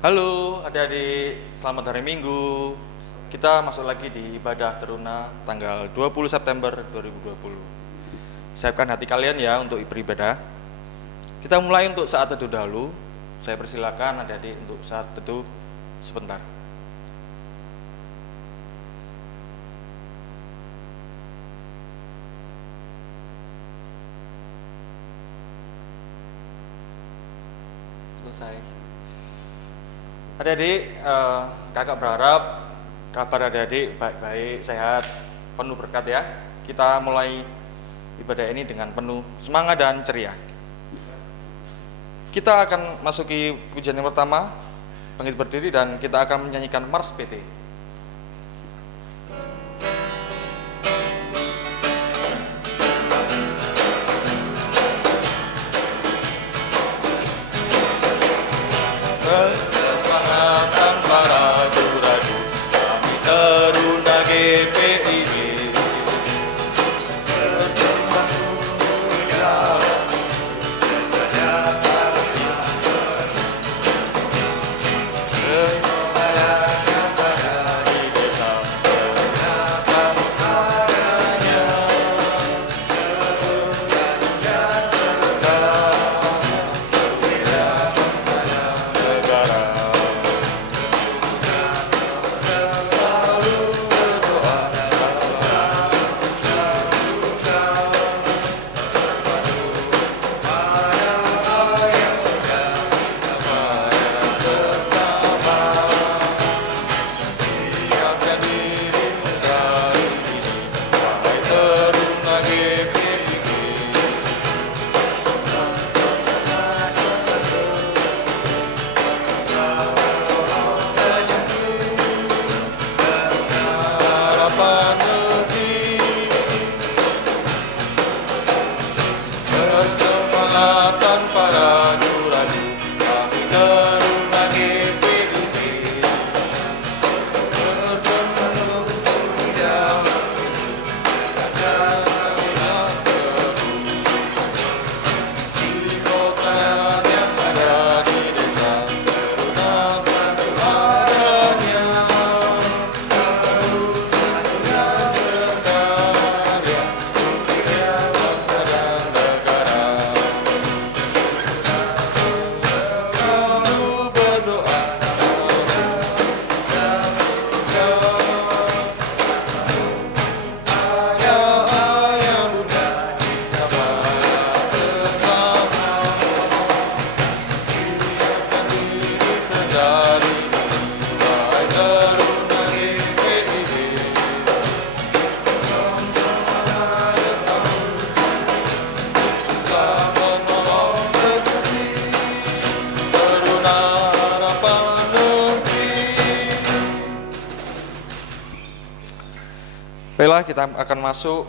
Halo adik-adik, selamat hari Minggu. Kita masuk lagi di ibadah teruna tanggal 20 September 2020. Siapkan hati kalian ya untuk beribadah. Kita mulai untuk saat teduh dahulu. Saya persilakan adik-adik untuk saat teduh sebentar. Selesai. Adik-adik, kakak berharap kabar adik-adik baik-baik, sehat, penuh berkat ya. Kita mulai ibadah ini dengan penuh semangat dan ceria. Kita akan masuki pujian yang pertama, bangkit berdiri, dan kita akan menyanyikan Mars PT. Kesemangatan para juradu, kami teruna GPIB. Persemangatan para juradu, kami teruna GPIB. Di kota yang ada di desa, teruna satu adanya. Teruna berkarya, mulia bangsa dan negara. Selalu berdoa, ayah bunda kita bersama, siapkan diri sedari mulai teruna GPIB. Telah menolong seperti teruna harapan negeri. Baiklah, kita akan masuk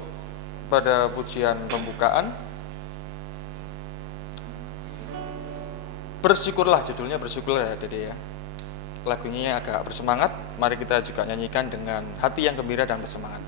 pada pujian pembukaan. Bersyukurlah, judulnya bersyukurlah ya Dede ya. Lagunya agak bersemangat, mari kita juga nyanyikan dengan hati yang gembira dan bersemangat.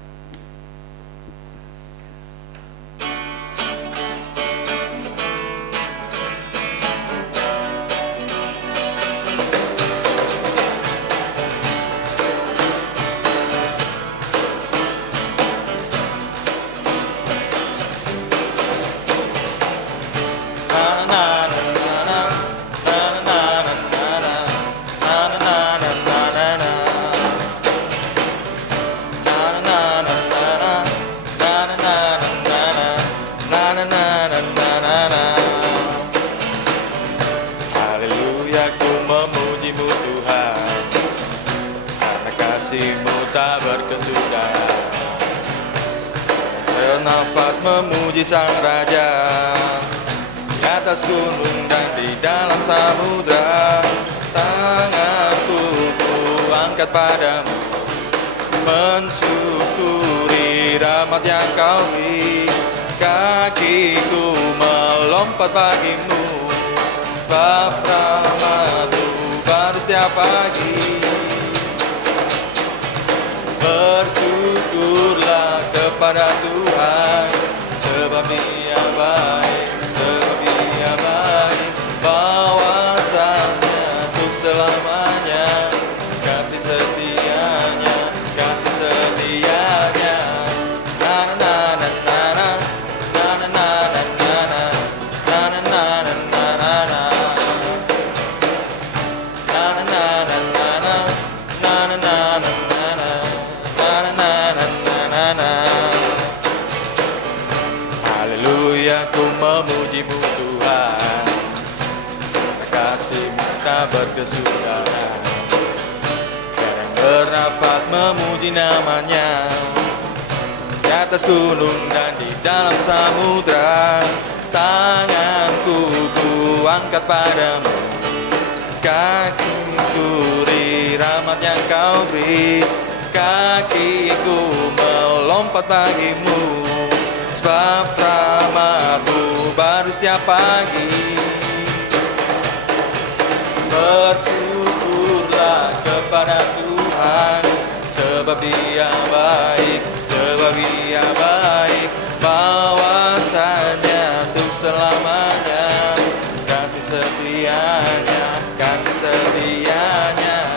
Haleluya, ku memujimu Tuhan, karena kasih-Mu tak berkesudahan. Bernafas memuji Sang Raja, di atas gunung dan di dalam samudra. Tanganku ku angkat padamu, mensyukuri rahmat yang Kau beri. Kakiku melompat bagimu, bab rahmat-Mu baru setiap pagi. Bersyukurlah kepada Tuhan, sebab Dia baik, sebab Dia baik. Bahwasanya untuk selama Haleluya, ku memuji-Mu Tuhan. Kasih-Mu tak berkesudahan, jarang bernafas memuji nama-Nya. Di atas gunung dan di dalam samudra, tanganku ku angkat padamu. Kakiku beri rahmat yang Kau beri, kakiku melompat bagimu. Sebab rahmat-Mu baru setiap pagi. Bersyukurlah kepada Tuhan, sebab Dia baik, sebab Dia baik. Bahwasanya untuk selamanya, kasih setianya, kasih setianya.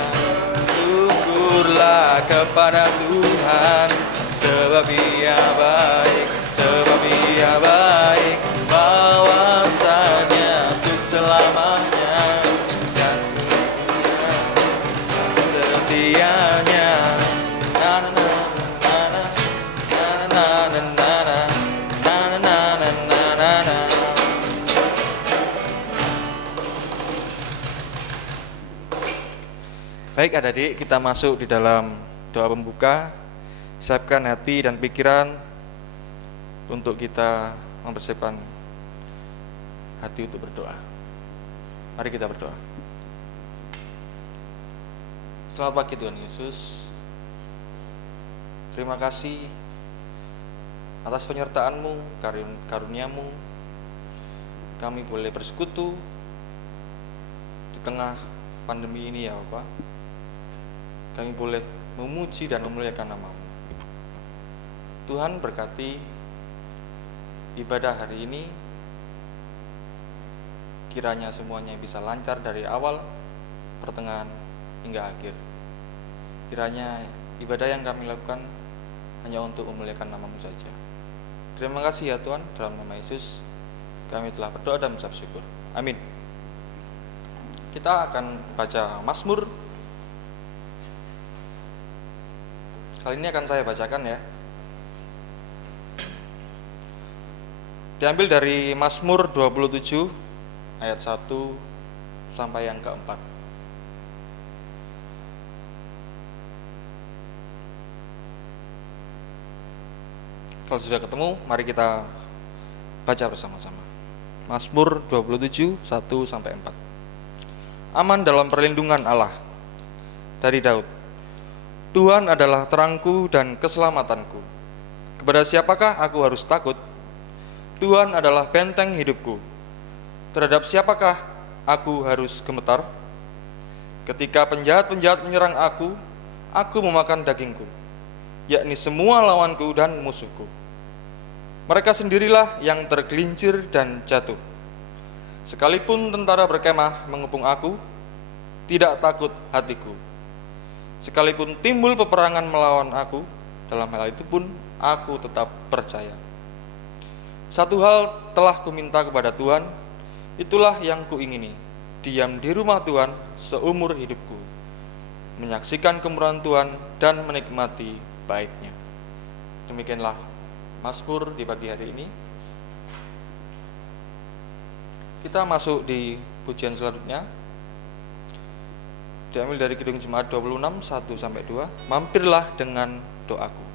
Syukurlah kepada Tuhan, sebab Dia baik, sebab Dia baik. Bahwasanya untuk selamanya, setianya. Na na na na na na na na na na na na na. Baik adik-adik, kita masuk di dalam doa pembuka. Siapkan hati dan pikiran untuk kita mempersiapkan hati untuk berdoa. Mari kita berdoa. Selamat pagi Tuhan Yesus. Terima kasih atas penyertaan-Mu, karunia-Mu. Kami boleh bersekutu di tengah pandemi ini ya Bapak. Kami boleh memuji dan memuliakan nama-Mu. Tuhan berkati ibadah hari ini. Kiranya semuanya bisa lancar dari awal, pertengahan, hingga akhir. Kiranya ibadah yang kami lakukan hanya untuk memuliakan nama-Mu saja. Terima kasih ya Tuhan, dalam nama Yesus kami telah berdoa dan mengucap syukur. Amin. Kita akan baca Mazmur. Kali ini akan saya bacakan ya. Diambil dari Mazmur 27 ayat 1 sampai yang keempat. Kalau sudah ketemu, mari kita baca bersama-sama. Mazmur 27, 1 sampai 4. Aman dalam perlindungan Allah. Dari Daud. Tuhan adalah terangku dan keselamatanku. Kepada siapakah aku harus takut? Tuhan adalah benteng hidupku. Terhadap siapakah aku harus gemetar? Ketika penjahat-penjahat menyerang aku memakan dagingku, yakni semua lawanku dan musuhku. Mereka sendirilah yang tergelincir dan jatuh. Sekalipun tentara berkemah mengepung aku, tidak takut hatiku. Sekalipun timbul peperangan melawan aku, dalam hal itu pun aku tetap percaya. Satu hal telah kuminta kepada Tuhan, itulah yang kuingini, diam di rumah Tuhan seumur hidupku, menyaksikan kemurahan Tuhan dan menikmati baiknya. Demikianlah Mazmur di pagi hari ini. Kita masuk di pujian selanjutnya. Diambil dari Kidung Jemaat 26, 1 sampai 2. Mampirlah dengan doaku.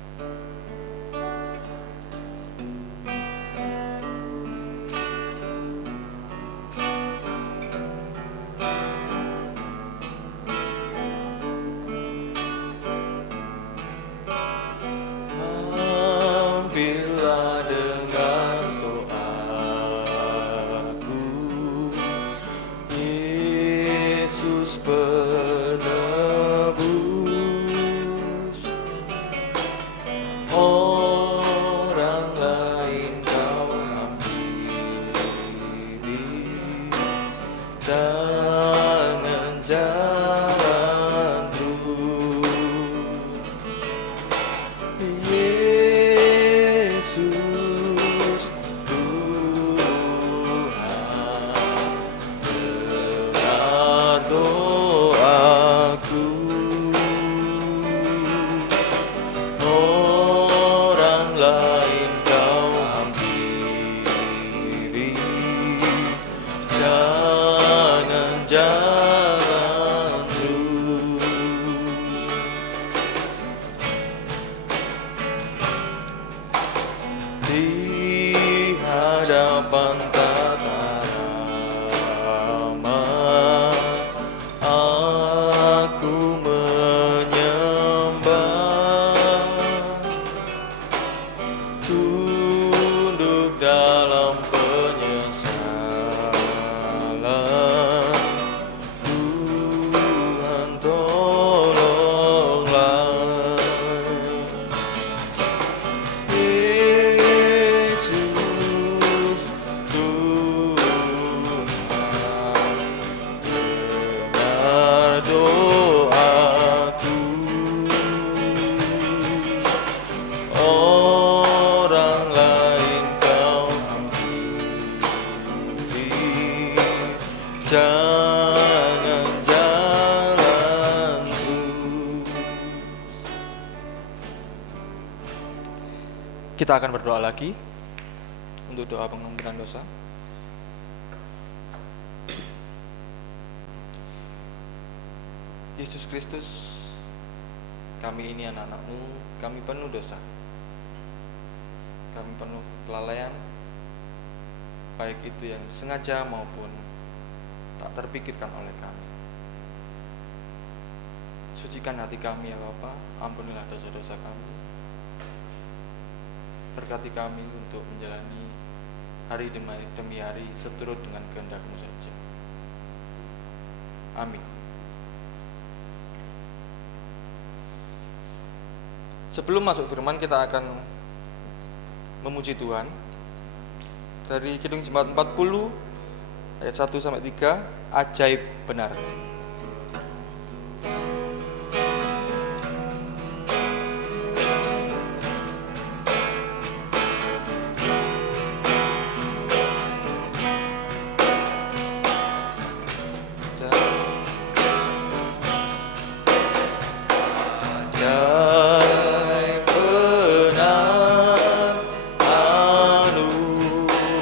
hadapan tata rama, aku menyembah, tunduk dalam penyesalan. Tuhan tolonglah, Yesus Tuhan, dengar doaku. Orang lain kau ampuni, jangan jalanku. Kita akan berdoa lagi untuk doa pengampunan dosa. Yesus Kristus, kami ini anak-anak-Mu, kami penuh dosa, kami penuh kelalaian, baik itu yang sengaja maupun tak terpikirkan oleh kami. Sucikan hati kami ya Bapa, ampunilah dosa-dosa kami. Berkati kami untuk menjalani hari demi hari seturut dengan kehendak-Mu saja. Amin. Sebelum masuk firman, kita akan memuji Tuhan dari Kidung Jemaat 40 ayat 1 sampai 3, ajaib benar. Ajaib benar anugerah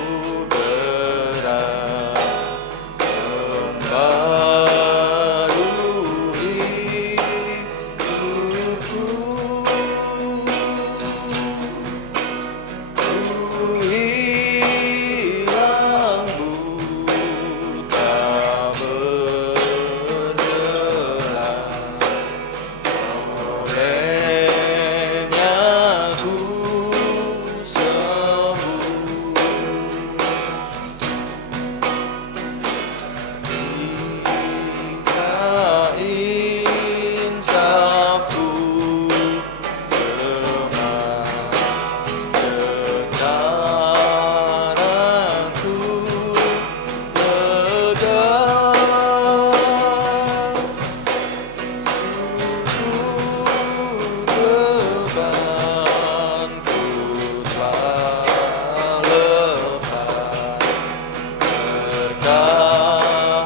membarui hidupku. Ku hilang buta berjalan, olehnya ku sembuh. Jika insafku lemah, kebenaranku tegak. Bebanku telah lepas, berkah anugerah.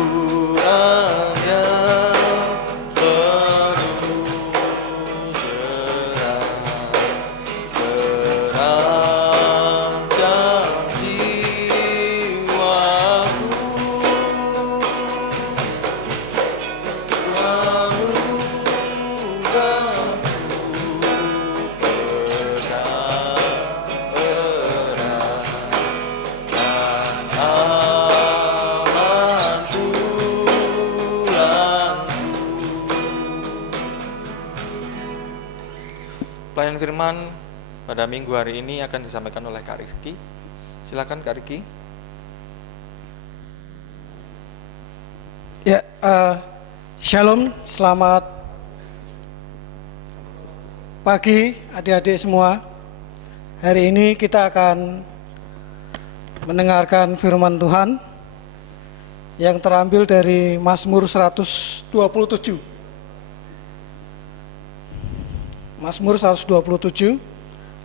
Hiburannya penuh cerah, terancam jiwaku. Pelayanan firman pada minggu hari ini akan disampaikan oleh Kak Rizky. Silakan Kak Rizky. Ya, shalom, selamat pagi adik-adik semua. Hari ini kita akan mendengarkan firman Tuhan yang terambil dari Mazmur 127. Mazmur 127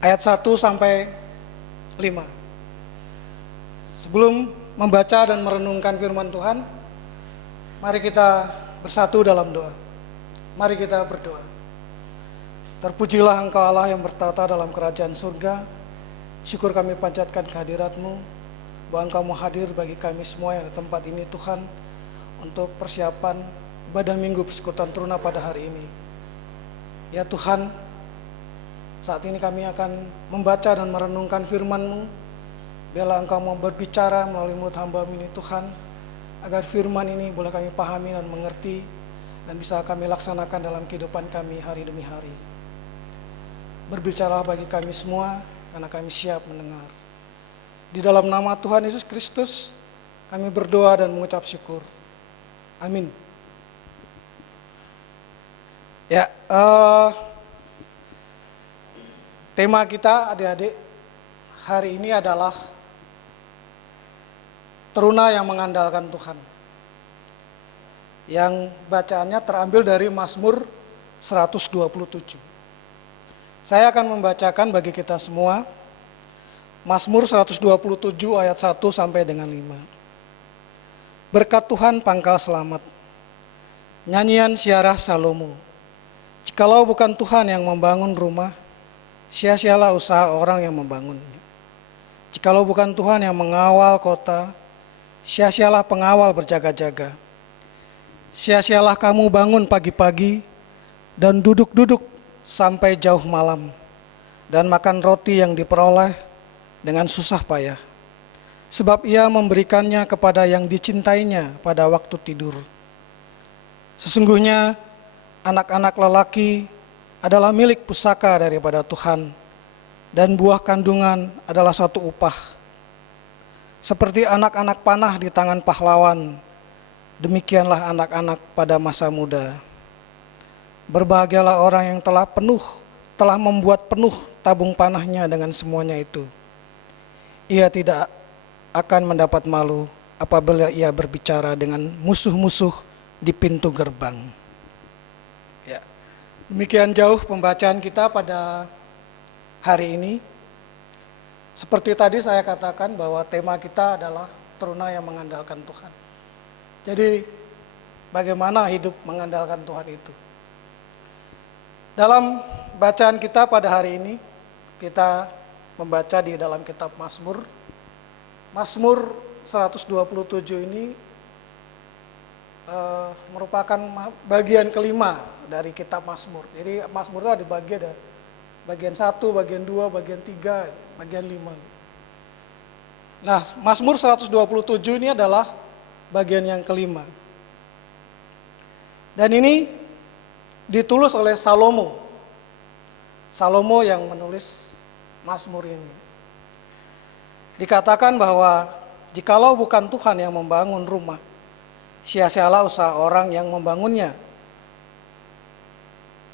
ayat 1 sampai 5. Sebelum membaca dan merenungkan firman Tuhan, mari kita bersatu dalam doa. Mari kita berdoa. Terpujilah Engkau Allah yang bertata dalam kerajaan surga. Syukur kami panjatkan kehadirat-Mu, bahwa Engkau mau hadir bagi kami semua yang di tempat ini Tuhan, untuk persiapan ibadah Minggu Persekutuan Teruna pada hari ini. Ya Tuhan, saat ini kami akan membaca dan merenungkan firman-Mu. Biarlah Engkau mau berbicara melalui mulut hamba ini Tuhan, agar firman ini boleh kami pahami dan mengerti, dan bisa kami laksanakan dalam kehidupan kami hari demi hari. Berbicara bagi kami semua, karena kami siap mendengar. Di dalam nama Tuhan Yesus Kristus, kami berdoa dan mengucap syukur. Amin. Ya, tema kita adik-adik hari ini adalah teruna yang mengandalkan Tuhan. Yang bacaannya terambil dari Mazmur 127. Saya akan membacakan bagi kita semua Mazmur 127 ayat 1 sampai dengan 5. Berkat Tuhan pangkal selamat. Nyanyian Syarah Salomo. Jikalau bukan Tuhan yang membangun rumah, sia-sialah usaha orang yang membangunnya. Jikalau bukan Tuhan yang mengawal kota, sia-sialah pengawal berjaga-jaga. Sia-sialah kamu bangun pagi-pagi dan duduk-duduk sampai jauh malam, dan makan roti yang diperoleh dengan susah payah. Sebab ia memberikannya kepada yang dicintainya pada waktu tidur. Sesungguhnya anak-anak lelaki adalah milik pusaka daripada Tuhan, dan buah kandungan adalah suatu upah. Seperti anak-anak panah di tangan pahlawan, demikianlah anak-anak pada masa muda. Berbahagialah orang yang telah membuat penuh tabung panahnya dengan semuanya itu. Ia tidak akan mendapat malu apabila ia berbicara dengan musuh-musuh di pintu gerbang. Ya. Demikian jauh pembacaan kita pada hari ini. Seperti tadi saya katakan bahwa tema kita adalah teruna yang mengandalkan Tuhan. Jadi bagaimana hidup mengandalkan Tuhan itu? Dalam bacaan kita pada hari ini, kita membaca di dalam kitab Mazmur. Mazmur 127 ini merupakan bagian kelima dari kitab Mazmur. Jadi Mazmur itu ada bagian 1, bagian 2, bagian 3, bagian 5. Nah, Mazmur 127 ini adalah bagian yang kelima. Dan ini ditulis oleh Salomo. Salomo yang menulis Mazmur ini. Dikatakan bahwa jikalau bukan Tuhan yang membangun rumah, sia-sialah usaha orang yang membangunnya.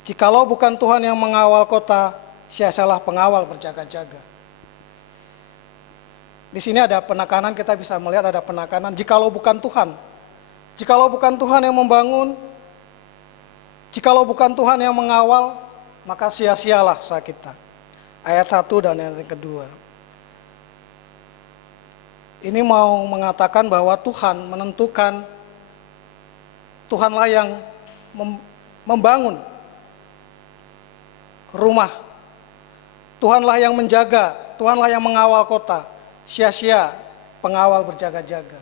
Jikalau bukan Tuhan yang mengawal kota, sia-sialah pengawal berjaga-jaga. Di sini ada penekanan, kita bisa melihat ada penekanan jikalau bukan Tuhan. Jikalau bukan Tuhan yang membangun, jikalau bukan Tuhan yang mengawal, maka sia-sialah usaha kita. Ayat 1 dan ayat yang kedua. Ini mau mengatakan bahwa Tuhan menentukan, Tuhanlah yang membangun rumah. Tuhanlah yang menjaga, Tuhanlah yang mengawal kota. Sia-sia pengawal berjaga-jaga.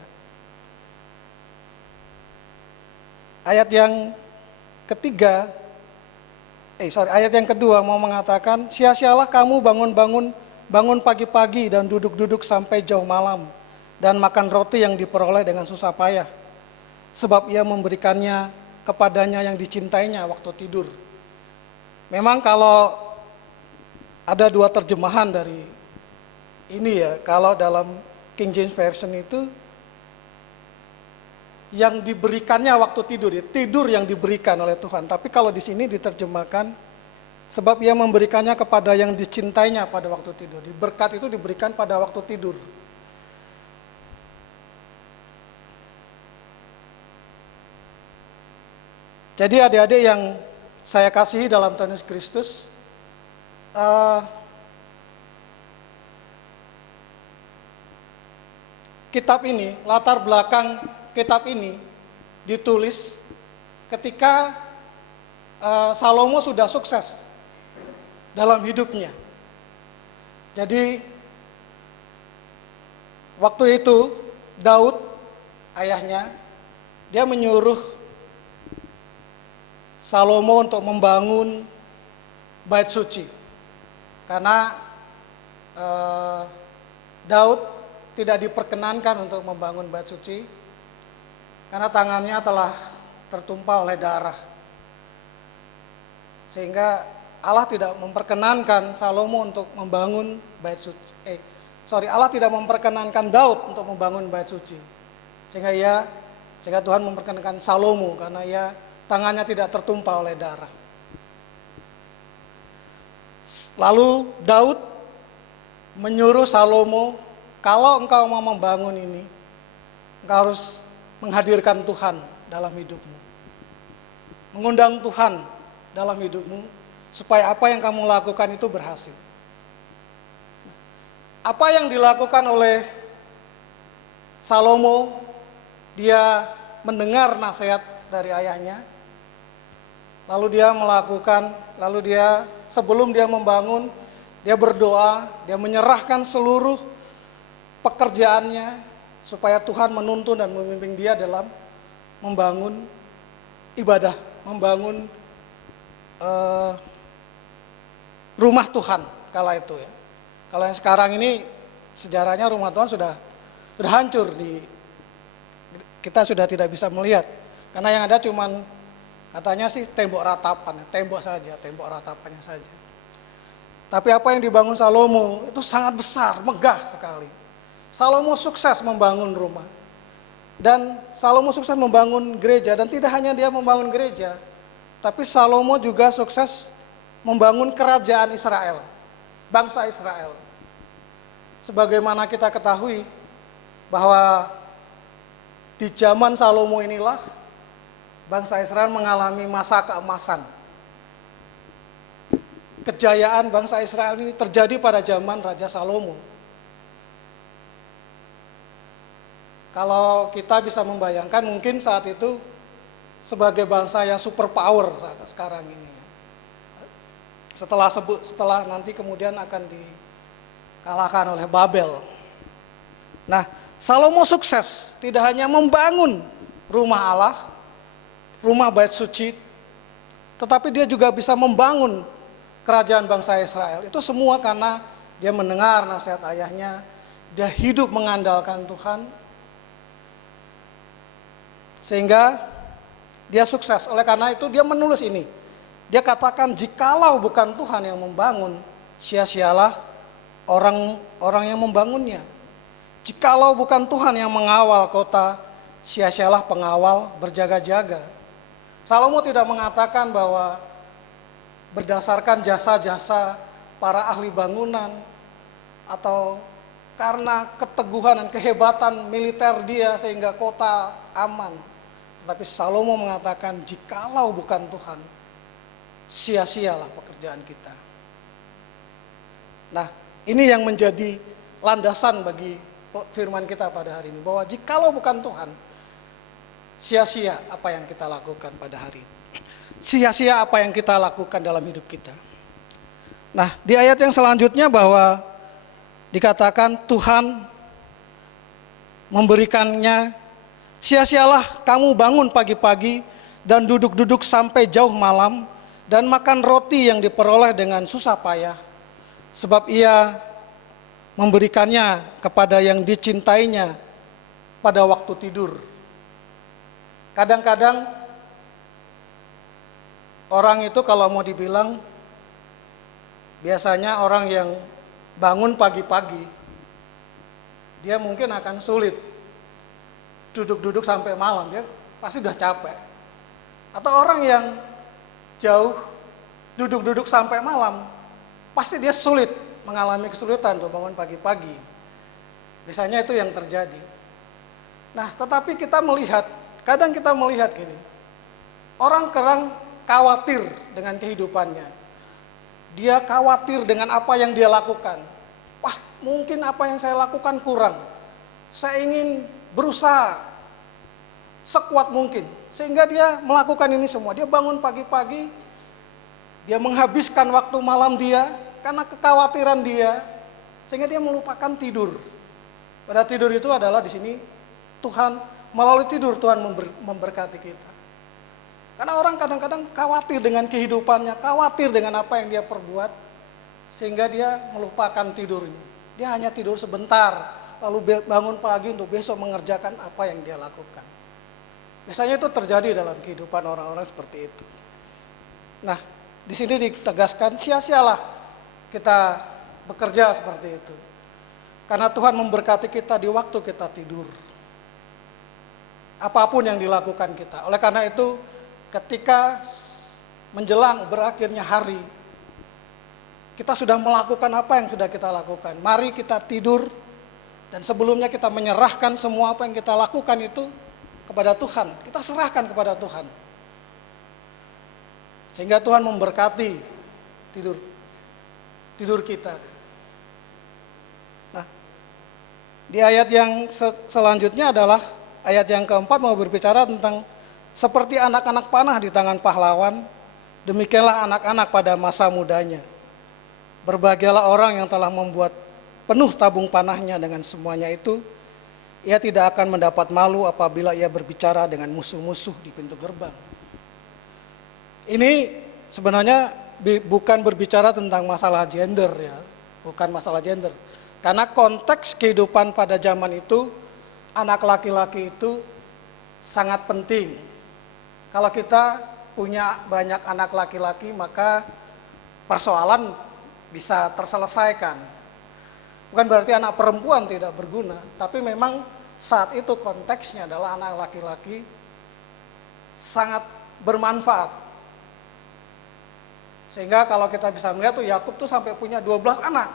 Ayat yang ketiga, ayat yang kedua mau mengatakan, sia-sialah kamu bangun pagi-pagi dan duduk-duduk sampai jauh malam, dan makan roti yang diperoleh dengan susah payah, sebab ia memberikannya kepadanya yang dicintainya waktu tidur. Memang kalau ada dua terjemahan dari ini ya, kalau dalam King James Version itu yang diberikannya waktu tidur, ya, tidur yang diberikan oleh Tuhan. Tapi kalau di sini diterjemahkan, sebab ia memberikannya kepada yang dicintainya pada waktu tidur. Berkat itu diberikan pada waktu tidur. Jadi adik-adik yang saya kasihi dalam Tuhan Yesus Kristus, kitab ini, latar belakang kitab ini ditulis ketika Salomo sudah sukses dalam hidupnya. Jadi waktu itu Daud, ayahnya, dia menyuruh Salomo untuk membangun bait suci. Karena Daud tidak diperkenankan untuk membangun bait suci karena tangannya telah tertumpah oleh darah. Sehingga Allah tidak memperkenankan Salomo untuk membangun bait suci. Allah tidak memperkenankan Daud untuk membangun bait suci. Sehingga Tuhan memperkenankan Salomo karena tangannya tidak tertumpah oleh darah. Lalu Daud menyuruh Salomo, kalau engkau mau membangun ini, engkau harus menghadirkan Tuhan dalam hidupmu. Mengundang Tuhan dalam hidupmu, supaya apa yang kamu lakukan itu berhasil. Apa yang dilakukan oleh Salomo, dia mendengar nasihat dari ayahnya, lalu dia melakukan, sebelum dia membangun, dia berdoa, dia menyerahkan seluruh pekerjaannya supaya Tuhan menuntun dan memimpin dia dalam membangun ibadah, membangun rumah Tuhan kala itu ya. Kalau yang sekarang ini sejarahnya rumah Tuhan sudah hancur, kita sudah tidak bisa melihat, karena yang ada cuman katanya sih tembok ratapan, tembok ratapannya saja. Tapi apa yang dibangun Salomo itu sangat besar, megah sekali. Salomo sukses membangun rumah. Dan Salomo sukses membangun gereja, dan tidak hanya dia membangun gereja, tapi Salomo juga sukses membangun kerajaan Israel, bangsa Israel. Sebagaimana kita ketahui bahwa di zaman Salomo inilah bangsa Israel mengalami masa keemasan. Kejayaan bangsa Israel ini terjadi pada zaman Raja Salomo. Kalau kita bisa membayangkan, mungkin saat itu sebagai bangsa yang superpower sekarang ini. Setelah nanti kemudian akan dikalahkan oleh Babel. Nah, Salomo sukses tidak hanya membangun rumah Allah, rumah bait suci, tetapi dia juga bisa membangun kerajaan bangsa Israel. Itu semua karena dia mendengar nasihat ayahnya, dia hidup mengandalkan Tuhan, sehingga dia sukses. Oleh karena itu dia menulis ini. Dia katakan, jikalau bukan Tuhan yang membangun, sia-sialah orang yang membangunnya. Jikalau bukan Tuhan yang mengawal kota, sia-sialah pengawal berjaga-jaga. Salomo tidak mengatakan bahwa berdasarkan jasa-jasa para ahli bangunan atau karena keteguhan dan kehebatan militer dia sehingga kota aman. Tetapi Salomo mengatakan, jikalau bukan Tuhan, sia-sialah pekerjaan kita. Nah, ini yang menjadi landasan bagi firman kita pada hari ini, bahwa jikalau bukan Tuhan, sia-sia apa yang kita lakukan pada hari ini. Sia-sia apa yang kita lakukan dalam hidup kita. Nah, di ayat yang selanjutnya bahwa dikatakan Tuhan memberikannya, sia-sialah kamu bangun pagi-pagi dan duduk-duduk sampai jauh malam dan makan roti yang diperoleh dengan susah payah, sebab ia memberikannya kepada yang dicintainya pada waktu tidur. Kadang-kadang orang itu kalau mau dibilang, biasanya orang yang bangun pagi-pagi, dia mungkin akan sulit duduk-duduk sampai malam, dia pasti udah capek. Atau orang yang jauh duduk-duduk sampai malam, pasti dia sulit, mengalami kesulitan untuk bangun pagi-pagi. Biasanya itu yang terjadi. Nah, tetapi kita melihat, kadang kita melihat gini, orang khawatir dengan kehidupannya. Dia khawatir dengan apa yang dia lakukan. Wah, mungkin apa yang saya lakukan kurang. Saya ingin berusaha sekuat mungkin. Sehingga dia melakukan ini semua. Dia bangun pagi-pagi, dia menghabiskan waktu malam dia karena kekhawatiran dia, sehingga dia melupakan tidur. Pada tidur itu adalah di sini Tuhan, melalui tidur Tuhan memberkati kita. Karena orang kadang-kadang khawatir dengan kehidupannya, khawatir dengan apa yang dia perbuat, sehingga dia melupakan tidurnya. Dia hanya tidur sebentar, lalu bangun pagi untuk besok mengerjakan apa yang dia lakukan. Biasanya itu terjadi dalam kehidupan orang-orang seperti itu. Nah, di sini ditegaskan sia-sialah kita bekerja seperti itu. Karena Tuhan memberkati kita di waktu kita tidur. Apapun yang dilakukan kita. Oleh karena itu, ketika menjelang berakhirnya hari, kita sudah melakukan apa yang sudah kita lakukan. Mari kita tidur, dan sebelumnya kita menyerahkan semua apa yang kita lakukan itu kepada Tuhan. Kita serahkan kepada Tuhan. Sehingga Tuhan memberkati tidur kita. Nah, di ayat yang selanjutnya adalah ayat yang keempat, mau berbicara tentang seperti anak-anak panah di tangan pahlawan, demikianlah anak-anak pada masa mudanya. Berbahagialah orang yang telah membuat penuh tabung panahnya dengan semuanya itu. Ia tidak akan mendapat malu apabila ia berbicara dengan musuh-musuh di pintu gerbang. Ini sebenarnya bukan berbicara tentang masalah gender ya, bukan masalah gender. Karena konteks kehidupan pada zaman itu, anak laki-laki itu sangat penting. Kalau kita punya banyak anak laki-laki, maka persoalan bisa terselesaikan. Bukan berarti anak perempuan tidak berguna, tapi memang saat itu konteksnya adalah anak laki-laki sangat bermanfaat. Sehingga kalau kita bisa melihat tuh Yakub tuh sampai punya 12 anak.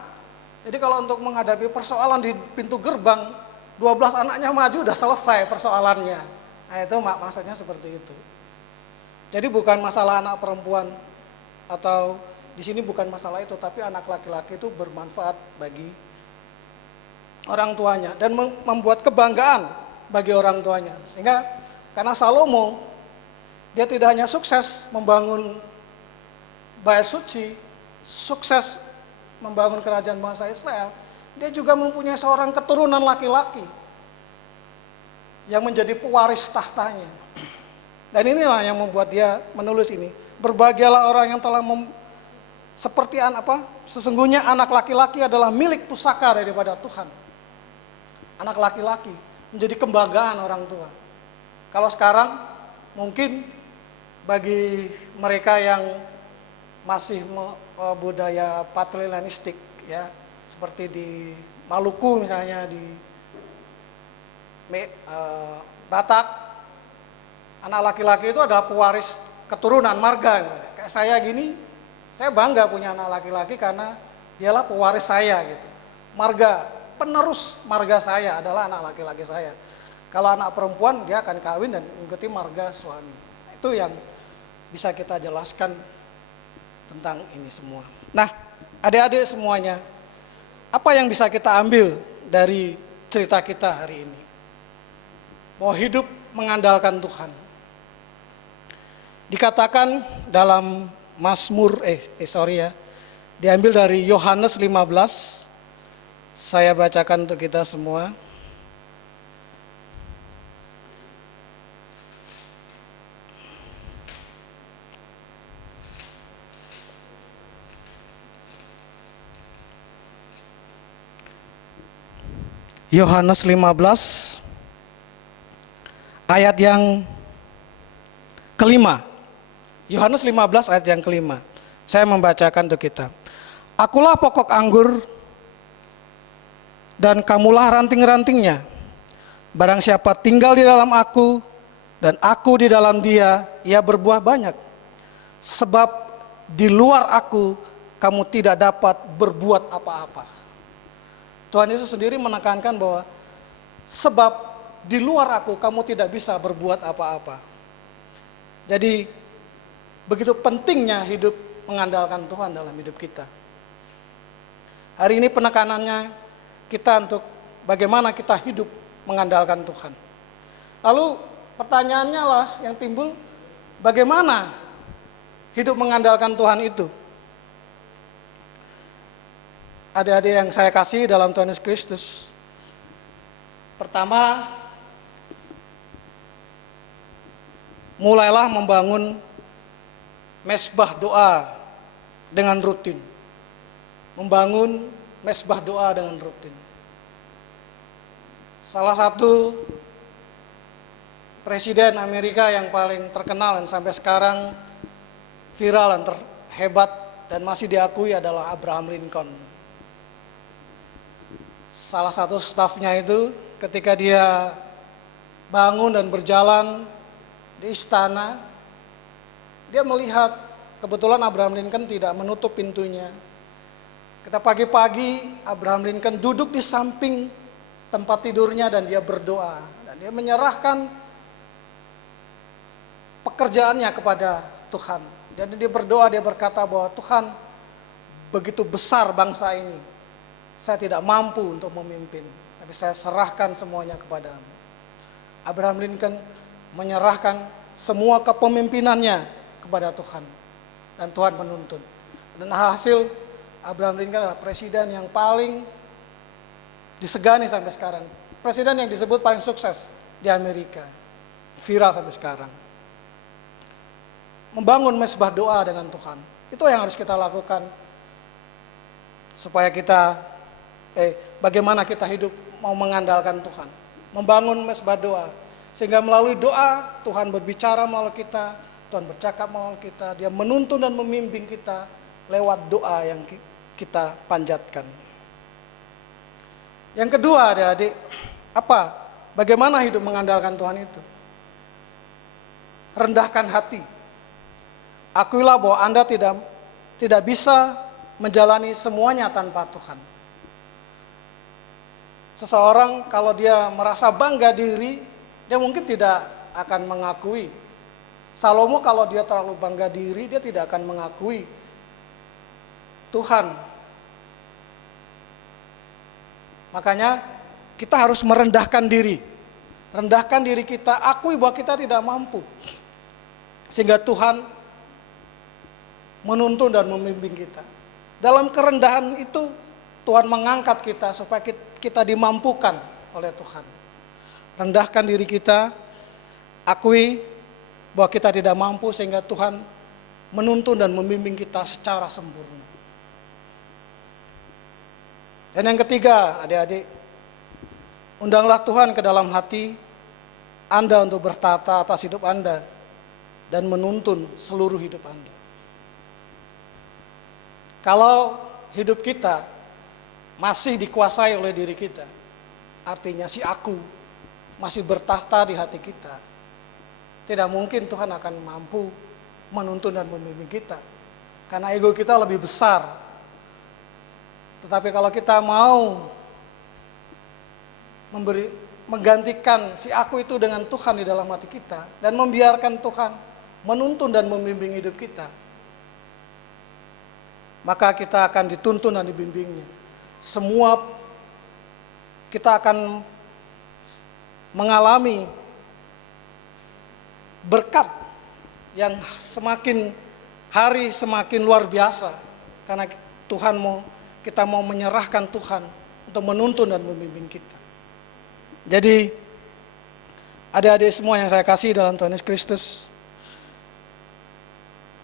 Jadi kalau untuk menghadapi persoalan di pintu gerbang, 12 anaknya maju udah selesai persoalannya. Nah itu maksudnya seperti itu. Jadi bukan masalah anak perempuan, atau di sini bukan masalah itu, tapi anak laki-laki itu bermanfaat bagi orang tuanya dan membuat kebanggaan bagi orang tuanya. Sehingga karena Salomo, dia tidak hanya sukses membangun bait suci, sukses membangun kerajaan bangsa Israel, dia juga mempunyai seorang keturunan laki-laki yang menjadi pewaris tahtanya. Dan inilah yang membuat dia menulis ini. Berbahagialah orang yang telah sesungguhnya anak laki-laki adalah milik pusaka daripada Tuhan. Anak laki-laki menjadi kebanggaan orang tua. Kalau sekarang mungkin bagi mereka yang masih budaya patrilinealistik ya, seperti di Maluku misalnya, di Batak, anak laki-laki itu adalah pewaris keturunan marga. Kayak saya gini, saya bangga punya anak laki-laki karena dialah pewaris saya gitu. Marga, penerus marga saya adalah anak laki-laki saya. Kalau anak perempuan dia akan kawin dan mengikuti marga suami. Itu yang bisa kita jelaskan tentang ini semua. Nah, adik-adik semuanya, apa yang bisa kita ambil dari cerita kita hari ini? Bahwa hidup mengandalkan Tuhan. Dikatakan dalam Mazmur diambil dari Yohanes 15. Saya bacakan untuk kita semua. Yohanes 15 ayat yang kelima. Yohanes 15 ayat yang kelima. Saya membacakan untuk kita. Akulah pokok anggur dan kamulah ranting-rantingnya. Barang siapa tinggal di dalam aku dan aku di dalam dia, ia berbuah banyak. Sebab di luar aku kamu tidak dapat berbuat apa-apa. Tuhan Yesus sendiri menekankan bahwa sebab di luar aku kamu tidak bisa berbuat apa-apa. Jadi begitu pentingnya hidup mengandalkan Tuhan dalam hidup kita. Hari ini penekanannya kita untuk bagaimana kita hidup mengandalkan Tuhan. Lalu pertanyaannya lah yang timbul, bagaimana hidup mengandalkan Tuhan itu? Adik-adik yang saya kasih dalam Tuhan Yesus Kristus. Pertama, mulailah membangun mesbah doa dengan rutin. Membangun mesbah doa dengan rutin. Salah satu presiden Amerika yang paling terkenal dan sampai sekarang viral dan terhebat dan masih diakui adalah Abraham Lincoln. Salah satu stafnya itu ketika dia bangun dan berjalan di istana, dia melihat kebetulan Abraham Lincoln tidak menutup pintunya. Kita pagi-pagi Abraham Lincoln duduk di samping tempat tidurnya dan dia berdoa. Dan dia menyerahkan pekerjaannya kepada Tuhan. Dan dia berdoa, dia berkata bahwa Tuhan, begitu besar bangsa ini. Saya tidak mampu untuk memimpin, tapi saya serahkan semuanya kepadamu. Abraham Lincoln menyerahkan semua kepemimpinannya kepada Tuhan. Dan Tuhan menuntun. Dan hasil Abraham Lincoln adalah presiden yang paling disegani sampai sekarang. Presiden yang disebut paling sukses di Amerika. Viral sampai sekarang. Membangun mesbah doa dengan Tuhan. Itu yang harus kita lakukan. Supaya kita, bagaimana kita hidup mau mengandalkan Tuhan. Membangun mesbah doa. Sehingga melalui doa, Tuhan berbicara melalui kita. Tuhan bercakap melalui kita. Dia menuntun dan membimbing kita lewat doa yang kita panjatkan. Yang kedua adik-adik, bagaimana hidup mengandalkan Tuhan itu? Rendahkan hati. Akuilah bahwa Anda tidak bisa menjalani semuanya tanpa Tuhan. Seseorang kalau dia merasa bangga diri, dia mungkin tidak akan mengakui. Salomo kalau dia terlalu bangga diri, dia tidak akan mengakui Tuhan. Makanya kita harus merendahkan diri. Rendahkan diri kita, akui bahwa kita tidak mampu. Sehingga Tuhan menuntun dan membimbing kita. Dalam kerendahan itu Tuhan mengangkat kita supaya kita dimampukan oleh Tuhan. Rendahkan diri kita, akui bahwa kita tidak mampu sehingga Tuhan menuntun dan membimbing kita secara sempurna. Dan yang ketiga, adik-adik, undanglah Tuhan ke dalam hati Anda untuk bertata atas hidup Anda dan menuntun seluruh hidup Anda. Kalau hidup kita masih dikuasai oleh diri kita, artinya si aku masih bertahta di hati kita, tidak mungkin Tuhan akan mampu menuntun dan membimbing kita. Karena ego kita lebih besar. Tetapi kalau kita mau menggantikan si aku itu dengan Tuhan di dalam hati kita dan membiarkan Tuhan menuntun dan membimbing hidup kita, maka kita akan dituntun dan dibimbingnya. Semua kita akan mengalami berkat yang semakin hari semakin luar biasa karena kita mau menyerahkan Tuhan untuk menuntun dan membimbing kita. Jadi adik-adik semua yang saya kasih dalam Tuhan Yesus Kristus,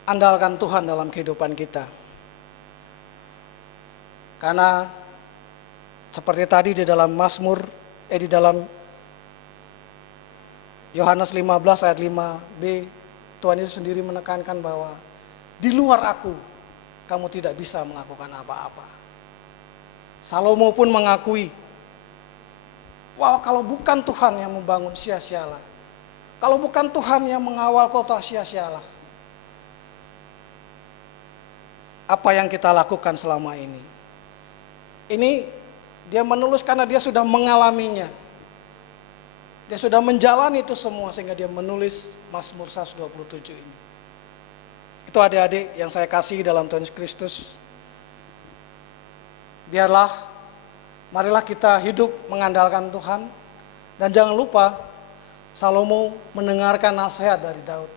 andalkan Tuhan dalam kehidupan kita. Karena seperti tadi di dalam di dalam Yohanes 15 ayat 5b, Tuhan Yesus sendiri menekankan bahwa di luar aku, kamu tidak bisa melakukan apa-apa. Salomo pun mengakui, kalau bukan Tuhan yang membangun, sia-sialah. Kalau bukan Tuhan yang mengawal kota, sia-sialah. Apa yang kita lakukan selama ini? Ini dia menulis karena dia sudah mengalaminya. Dia sudah menjalani itu semua sehingga dia menulis Mazmur 127 ini. Itu adik-adik yang saya kasih dalam Tuhan Yesus Kristus. Marilah kita hidup mengandalkan Tuhan. Dan jangan lupa, Salomo mendengarkan nasihat dari Daud.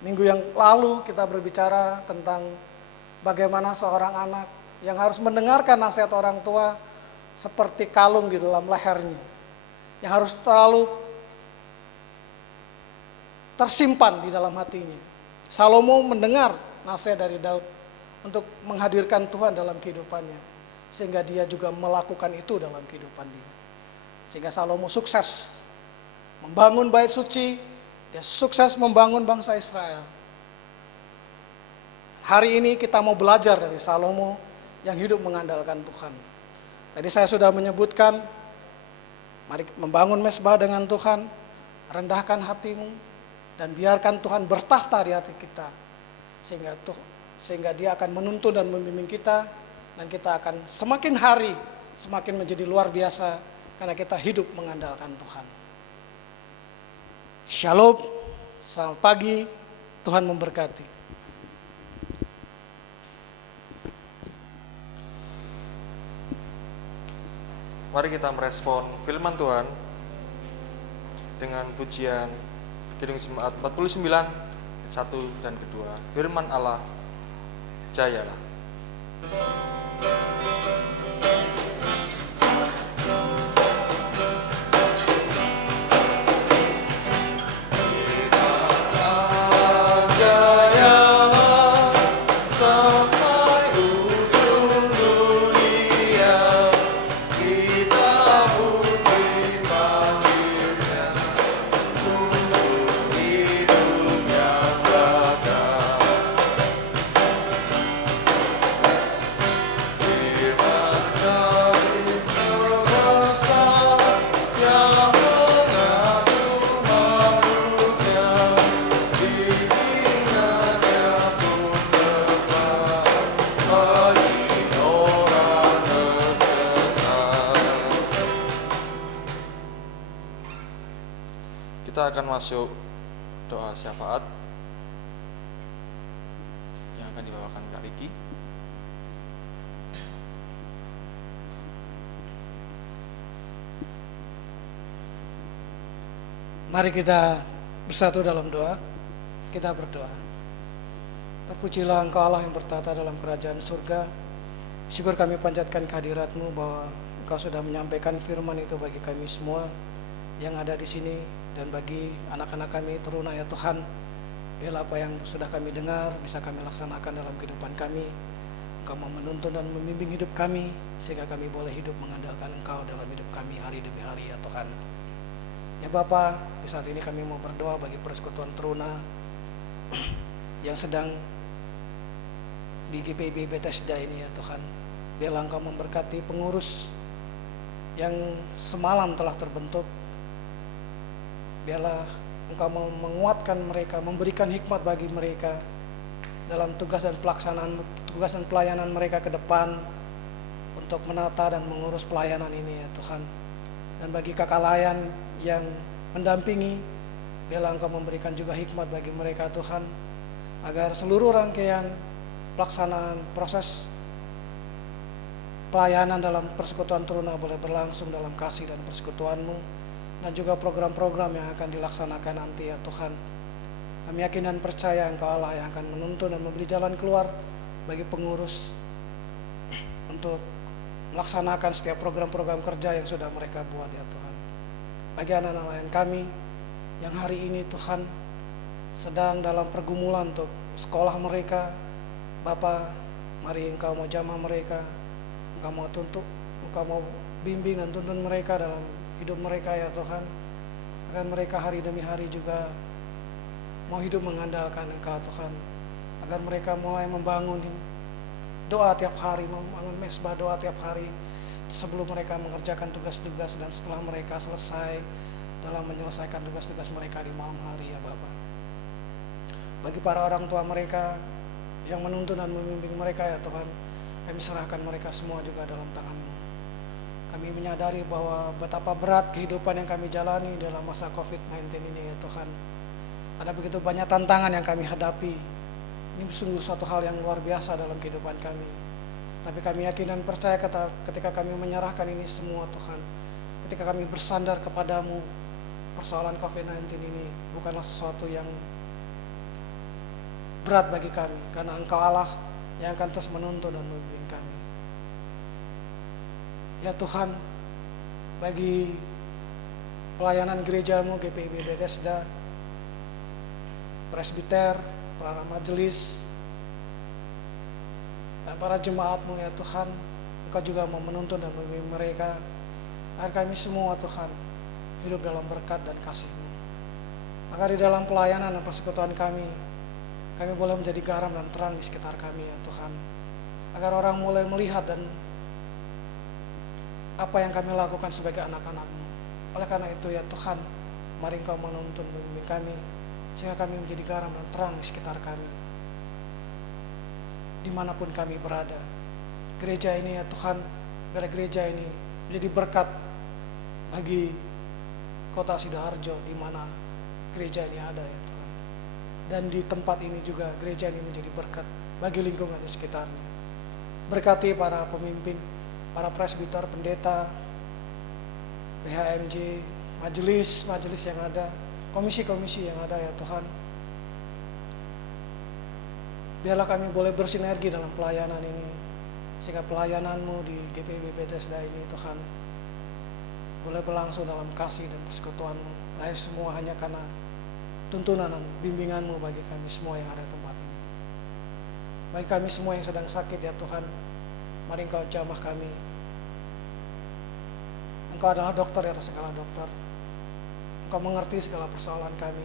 Minggu yang lalu kita berbicara tentang bagaimana seorang anak yang harus mendengarkan nasihat orang tua seperti kalung di dalam lehernya. Yang harus tersimpan di dalam hatinya. Salomo mendengar nasihat dari Daud untuk menghadirkan Tuhan dalam kehidupannya, sehingga dia juga melakukan itu dalam kehidupan dia. Sehingga Salomo sukses membangun bait suci, dia sukses membangun bangsa Israel. Hari ini kita mau belajar dari Salomo yang hidup mengandalkan Tuhan. Tadi saya sudah menyebutkan, mari membangun mezbah dengan Tuhan, rendahkan hatimu, dan biarkan Tuhan bertahta di hati kita. Sehingga dia akan menuntun dan membimbing kita, dan kita akan semakin hari semakin menjadi luar biasa karena kita hidup mengandalkan Tuhan. Shalom, selamat pagi, Tuhan memberkati. Mari kita merespon firman Tuhan dengan pujian Kidung Jemaat 49 1 dan kedua. Firman Allah, jayalah. Kita akan masuk doa syafaat yang akan dibawakan Kak Riki. Mari kita bersatu dalam doa. Kita berdoa. Terpujilah Engkau Allah yang bertata dalam kerajaan surga. Syukur kami panjatkan kehadirat-Mu bahwa Engkau sudah menyampaikan firman itu bagi kami semua yang ada di sini, dan bagi anak-anak kami teruna ya Tuhan. Biarlah apa yang sudah kami dengar bisa kami laksanakan dalam kehidupan kami. Engkau mau menuntun dan membimbing hidup kami, sehingga kami boleh hidup mengandalkan Engkau dalam hidup kami hari demi hari ya Tuhan. Ya Bapa, di saat ini kami mau berdoa bagi persekutuan teruna yang sedang di GPIB Bethesda ini ya Tuhan. Biarlah Engkau memberkati pengurus yang semalam telah terbentuk. Biarlah Engkau menguatkan mereka, memberikan hikmat bagi mereka dalam tugas dan pelayanan mereka ke depan untuk menata dan mengurus pelayanan ini ya Tuhan. Dan bagi kakak layan yang mendampingi, biarlah Engkau memberikan juga hikmat bagi mereka Tuhan, agar seluruh rangkaian pelaksanaan proses pelayanan dalam persekutuan teruna boleh berlangsung dalam kasih dan persekutuan-Mu, dan juga program-program yang akan dilaksanakan nanti ya Tuhan. Kami yakin dan percaya Engkau Allah yang akan menuntun dan memberi jalan keluar bagi pengurus untuk melaksanakan setiap program-program kerja yang sudah mereka buat ya Tuhan. Bagi anak-anak lain kami yang hari ini Tuhan sedang dalam pergumulan untuk sekolah mereka, Bapa, mari Engkau mau jamah mereka, Engkau mau tuntut, Engkau mau bimbing dan tuntun mereka dalam hidup mereka ya Tuhan, agar mereka hari demi hari juga mau hidup mengandalkan Engkau Tuhan, agar mereka mulai membangun doa tiap hari, membangun mezbah doa tiap hari sebelum mereka mengerjakan tugas-tugas, dan setelah mereka selesai dalam menyelesaikan tugas-tugas mereka di malam hari ya Bapa. Bagi para orang tua mereka yang menuntun dan membimbing mereka ya Tuhan, kami serahkan mereka semua juga dalam tangan-Mu. Kami menyadari bahwa betapa berat kehidupan yang kami jalani dalam masa COVID-19 ini ya Tuhan. Ada begitu banyak tantangan yang kami hadapi. Ini sungguh suatu hal yang luar biasa dalam kehidupan kami. Tapi kami yakin dan percaya ketika kami menyerahkan ini semua Tuhan, ketika kami bersandar kepadamu, persoalan COVID-19 ini bukanlah sesuatu yang berat bagi kami, karena Engkau Allah yang akan terus menuntun dan membimbing kami. Ya Tuhan, bagi pelayanan gereja-Mu GPIB Bethesda, presbiter, para majelis, dan para jemaat-Mu ya Tuhan. Engkau juga mau menuntun dan membimbing mereka, agar kami semua Tuhan hidup dalam berkat dan kasih-Mu. Agar di dalam pelayanan dan persekutuan kami boleh menjadi garam dan terang di sekitar kami ya Tuhan. Agar orang mulai melihat dan apa yang kami lakukan sebagai anak-anak-Mu. Oleh karena itu ya Tuhan, mari Engkau menuntun membimbing kami, sehingga kami menjadi garam dan terang di sekitar kami, dimanapun kami berada. Gereja ini ya Tuhan, biar gereja ini menjadi berkat bagi kota Sidoarjo di mana gereja ini ada ya Tuhan. Dan di tempat ini juga gereja ini menjadi berkat bagi lingkungan di sekitarnya. Berkati para pemimpin, para presbiter, pendeta, PHMJ, majelis yang ada, komisi-komisi yang ada ya Tuhan. Biarlah kami boleh bersinergi dalam pelayanan ini, sehingga pelayanan-Mu di GPIB Bethesda ini Tuhan boleh berlangsung dalam kasih dan persekutuan-Mu. Lain semua hanya karena tuntunan dan bimbingan-Mu bagi kami semua yang ada di tempat ini. Bagi kami semua yang sedang sakit ya Tuhan, mari Engkau jamah kami. Engkau adalah dokter di atas segala dokter. Engkau mengerti segala persoalan kami,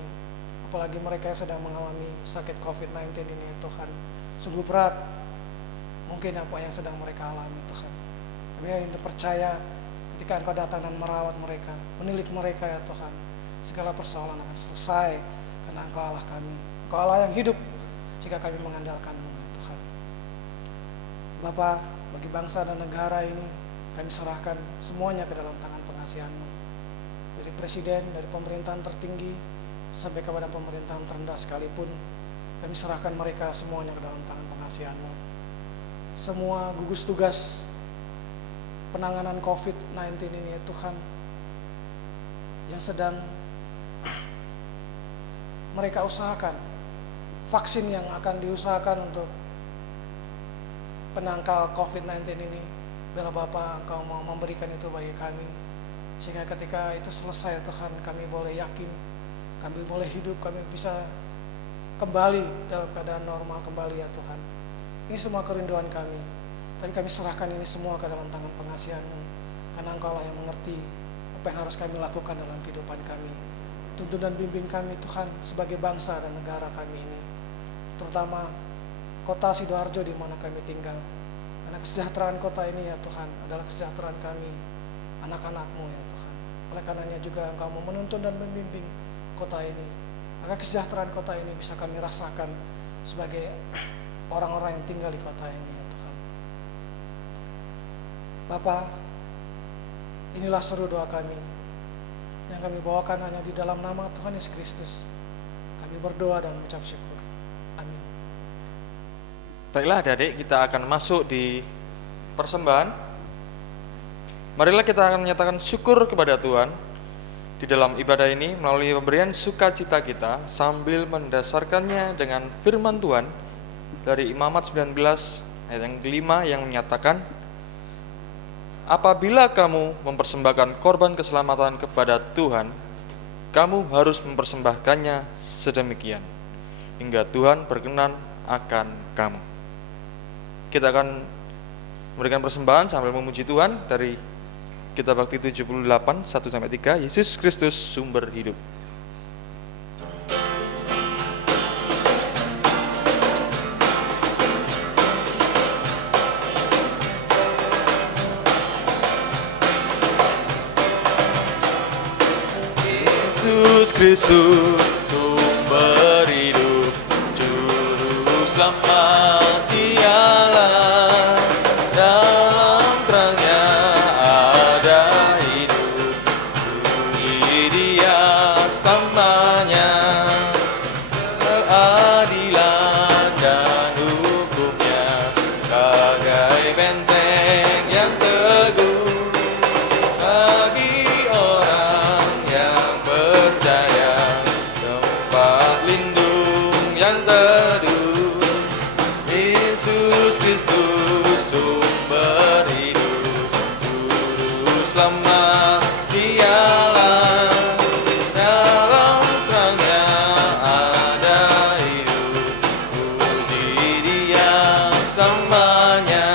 apalagi mereka yang sedang mengalami sakit COVID-19 ini ya Tuhan. Sungguh berat mungkin apa yang sedang mereka alami Tuhan. Kami ingin percaya ketika Engkau datang dan merawat mereka, menilik mereka ya Tuhan, segala persoalan akan selesai karena Engkau Allah kami. Engkau Allah yang hidup, jika kami mengandalkan-Mu ya Tuhan. Bapa, bagi bangsa dan negara ini kami serahkan semuanya ke dalam tangan pengasihan-Mu. Dari presiden, dari pemerintahan tertinggi sampai kepada pemerintahan terendah sekalipun, kami serahkan mereka semuanya ke dalam tangan pengasihan-Mu. Semua gugus tugas penanganan COVID-19 ini ya Tuhan, yang sedang mereka usahakan, vaksin yang akan diusahakan untuk penangkal COVID-19 ini, biarlah Bapa Engkau mau memberikan itu bagi kami, sehingga ketika itu selesai Tuhan, kami boleh yakin, kami boleh hidup, kami bisa kembali dalam keadaan normal kembali ya Tuhan. Ini semua kerinduan kami, tapi kami serahkan ini semua ke dalam tangan pengasihan-Mu, karena Engkau lah yang mengerti apa yang harus kami lakukan dalam kehidupan kami. Tuntun dan bimbing kami Tuhan sebagai bangsa dan negara kami ini, terutama kota Sidoarjo di mana kami tinggal, karena kesejahteraan kota ini ya Tuhan adalah kesejahteraan kami, anak-anak-Mu ya Tuhan. Oleh karenanya juga Engkau mau menuntun dan membimbing kota ini, agar kesejahteraan kota ini bisa kami rasakan sebagai orang-orang yang tinggal di kota ini ya Tuhan. Bapa, inilah seru doa kami yang kami bawakan hanya di dalam nama Tuhan Yesus Kristus. Kami berdoa dan mengucap syukur. Amin. Baiklah adik-adik, kita akan masuk di persembahan. Marilah kita akan menyatakan syukur kepada Tuhan di dalam ibadah ini melalui pemberian sukacita kita sambil mendasarkannya dengan firman Tuhan dari Imamat 19 ayat yang kelima yang menyatakan, apabila kamu mempersembahkan korban keselamatan kepada Tuhan, kamu harus mempersembahkannya sedemikian hingga Tuhan berkenan akan kamu. Kita akan memberikan persembahan sambil memuji Tuhan dari Kitab Bakti 78 1-3, Yesus Kristus sumber hidup. Yesus Kristus sumber hidup, juru selamat Dialah, dalam terangnya ada hidup, bagi Dia selamanya, keadilan dan hukumnya bagai benteng yang teguh bagi orang yang percaya, tempat lindung yang teduh di selamanya.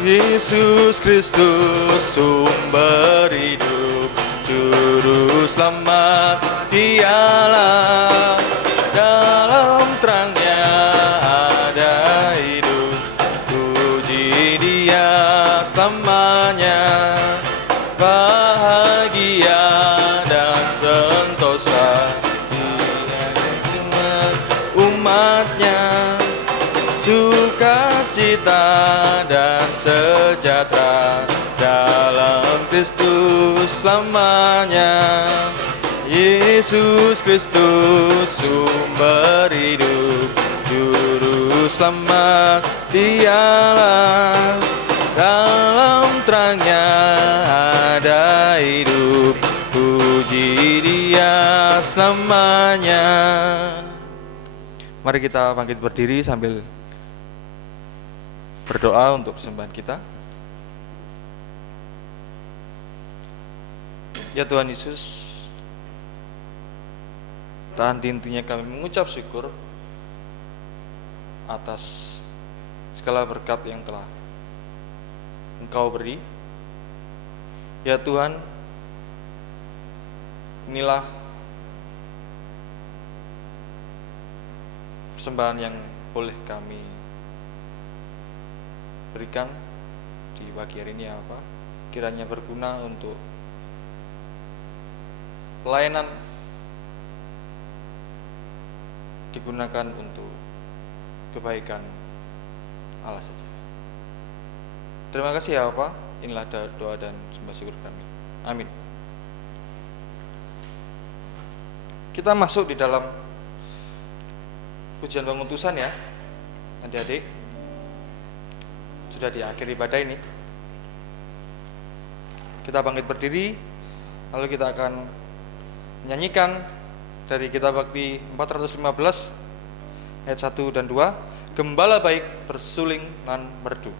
Yesus Kristus sumber hidup, juru selamat Dialah, dalam terangnya ada hidup, puji Dia selamanya, bahagia dan sentosa Dia dengan umatnya, sukacita dan sejahtera dalam Kristus selamanya. Yesus Kristus sumber hidup, juru selamat Dialah, dalam terangnya ada hidup, puji Dia selamanya. Mari kita bangkit berdiri sambil berdoa untuk persembahan kita. Ya Tuhan Yesus, tak henti-hentinya kami mengucap syukur atas segala berkat yang telah Engkau beri. Ya Tuhan, inilah persembahan yang boleh kami berikan di pagi hari ini, apa kiranya berguna untuk pelayanan, digunakan untuk kebaikan Allah saja. Terima kasih ya Bapak, inilah doa dan sembah syukur kami. Amin. Kita masuk di dalam pujian pengutusan ya adik-adik. Sudah di akhir ibadah ini, kita bangkit berdiri, lalu kita akan menyanyikan dari Kitab Bakti 415 ayat 1 dan 2, Gembala baik bersuling nan merdu.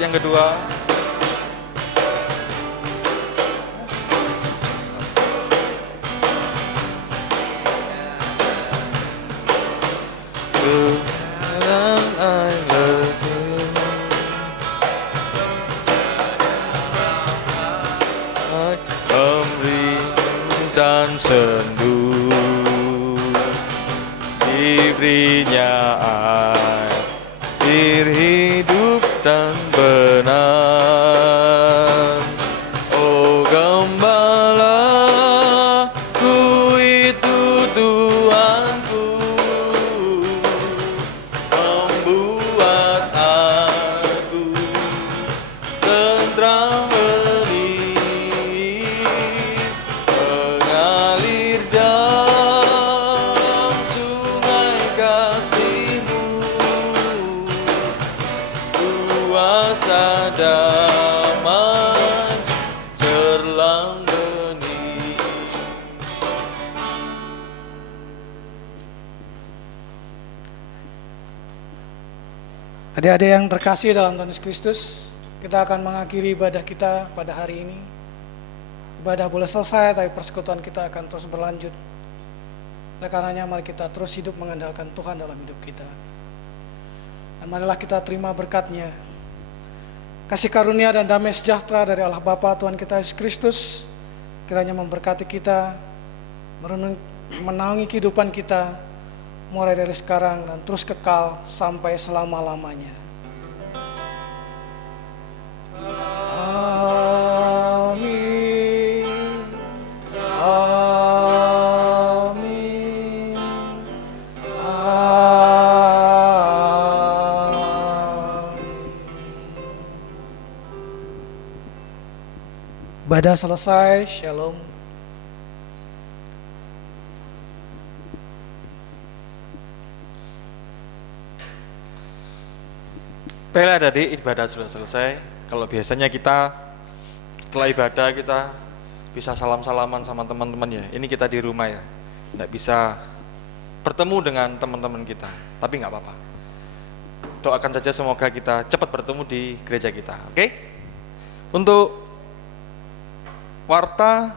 Yang kedua, dan sendu diberinya air rasa damai terlang benih. Adik-adik yang terkasih dalam Tuhan Yesus Kristus, kita akan mengakhiri ibadah kita pada hari ini. Ibadah boleh selesai, tapi persekutuan kita akan terus berlanjut. Oleh karenanya mari kita terus hidup mengandalkan Tuhan dalam hidup kita. Dan marilah kita terima berkat-Nya. Kasih karunia dan damai sejahtera dari Allah Bapa Tuhan kita Yesus Kristus kiranya memberkati kita, menaungi kehidupan kita mulai dari sekarang dan terus kekal sampai selama-lamanya. Amin. Amin. Ibadah selesai, shalom. Baiklah adik, ibadah sudah selesai. Kalau biasanya kita setelah ibadah kita bisa salam-salaman sama teman-teman ya. Ini kita di rumah ya, tidak bisa bertemu dengan teman-teman kita. Tapi nggak apa-apa. Doakan saja semoga kita cepat bertemu di gereja kita. Oke? Untuk warta